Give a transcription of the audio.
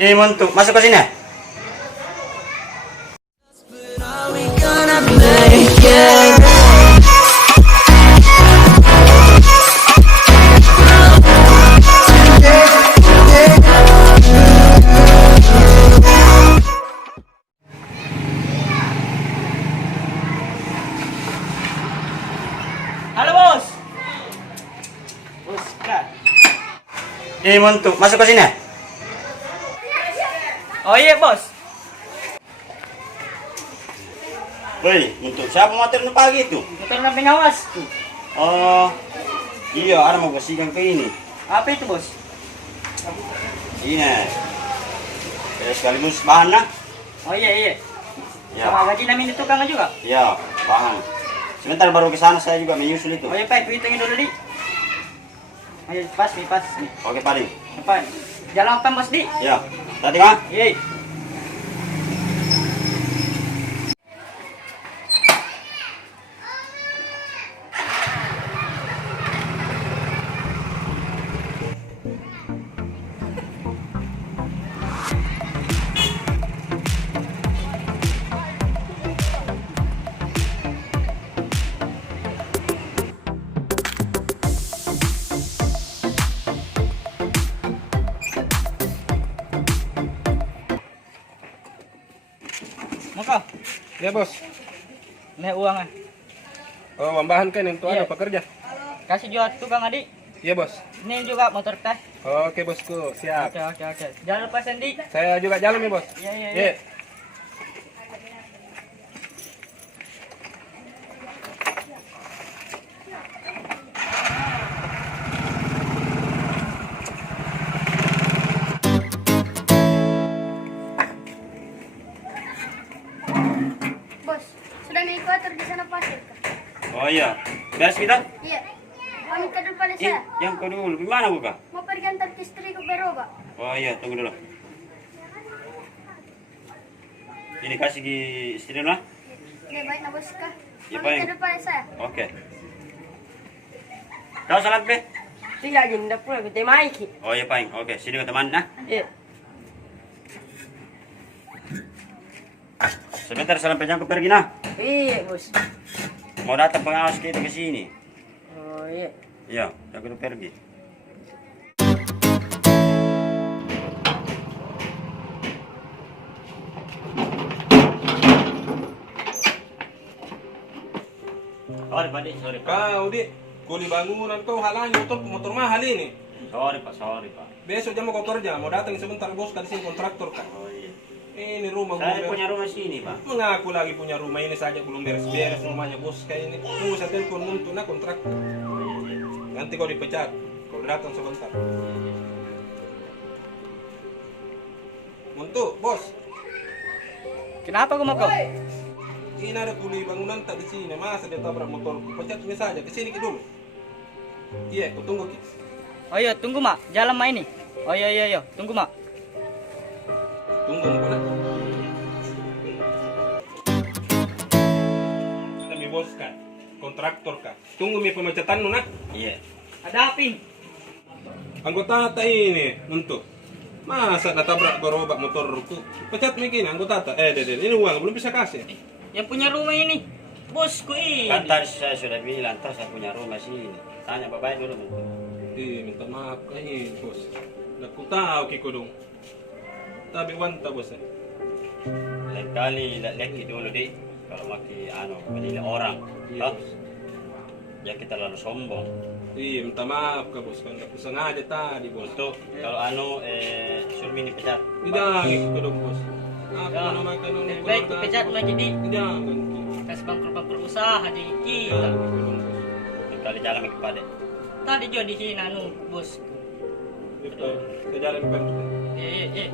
Montu, masuk ke sini. Halo bos. Bos kan. Montu, masuk ke sini. Oh iya bos. Woi, Montu, siapa motor pagi itu? Motor na pengawas tuh. Oh, iya, ada mau bersihkan ke ini. Apa itu bos? Ini, sekaligus bahan lah. Oh iya iya. Ya, Sama gaji namin itu tukang juga. ya, bahan. Sebentar baru ke sana saya juga menyusul itu. Oh iya pak, hitungin dulu di. Ayo pas nih pas nih. Oke, paling. Depan. Jalan apa bos di? Ya, tadi mah. Iya. Maka, Ya bos. nih uang ah. Oh, mambahan kan yang tuan Iya. pekerja. Kasih jual tukang adik. Iya bos. Ini juga motor teh. Oke bosku, siap. Oke. Jangan lupa sendi. Saya juga jalan nih bos. Iya. Iya. Bos, sudah may ekuator di sana pasir kah? Oh iya, gas kita? Iya. Pamit ka dulu pada Eh, saya. yang kedua, gimana buka? Mau pergi antar ke istri ke Beroba. Oh iya, tunggu dulu. Ini kasih ke istri lah. Ini baik na bos kah? Iya, Pamit ka baik. dulu pada saya. Oke. Kau salat be? Tidak jinda pula kita maiki. Oh iya, paling. Oke, sini ke teman nah. Iya. Sebentar sampai aku pergi nah. Iya bos. Mau datang pengawas kita ke sini. Oh iya. Iya, aku udah pergi. Sorry Pak, sorry Pak. Kau di kuli bangunan kau halangi motor mahal ini. Sorry Pak. Besok jam mau kau kerja, mau datang sebentar bos kan sini kontraktor kan. Oh iya. Ini rumah Saya belum punya rumah sini Pak. Mengaku lagi punya rumah ini saja belum beres-beres rumahnya bos kayak ini. Tunggu saya telepon untuk nah kontraktor. Nanti kau dipecat. Kau datang sebentar. Untuk bos. Kenapa kau mau kau? Ini ada kuli bangunan tak di sini. Masa dia tabrak motor? Pecat ini saja. Ke sini dulu. Iya, kau tunggu Ki. Oh iya, tunggu mak. Jalan mak ini. Oh iya. Tunggu mak. Tunggu mau nak. Kami bos kan, kontraktor kan. Tunggu mi pemecatan nak. Iya. Ada api. Anggota ta ini untuk. Masa natabrak gerobak motorku? Pecat mi kini anggota ta. Ini uang belum bisa kasih. Yang punya rumah ini. Bosku ini. Kan tadi saya sudah bilang, tas saya punya rumah sini. Tanya bapak dulu bentuk. Minta maaf kan ini bos. Aku tahu Kiko dong. Tapi wanta bos. Lain kali leki dulu deh. Kalau maki menilai orang, Iya. toh, ya kita lalu sombong. Minta maaf kak bos. Kan aku sengaja tadi bos. Untuk kalau Surmi dipecat. Tidak Kiko dong bos. Aku Ya. namakan Lebih baik dipecat lagi di. Jangan. Kasih bangkrut usaha di kita. Jangan Kiko dong bos. Lain kali jalan ke pade. Tadi juga di sini bos. Betul. Saya jalan kan. Iya.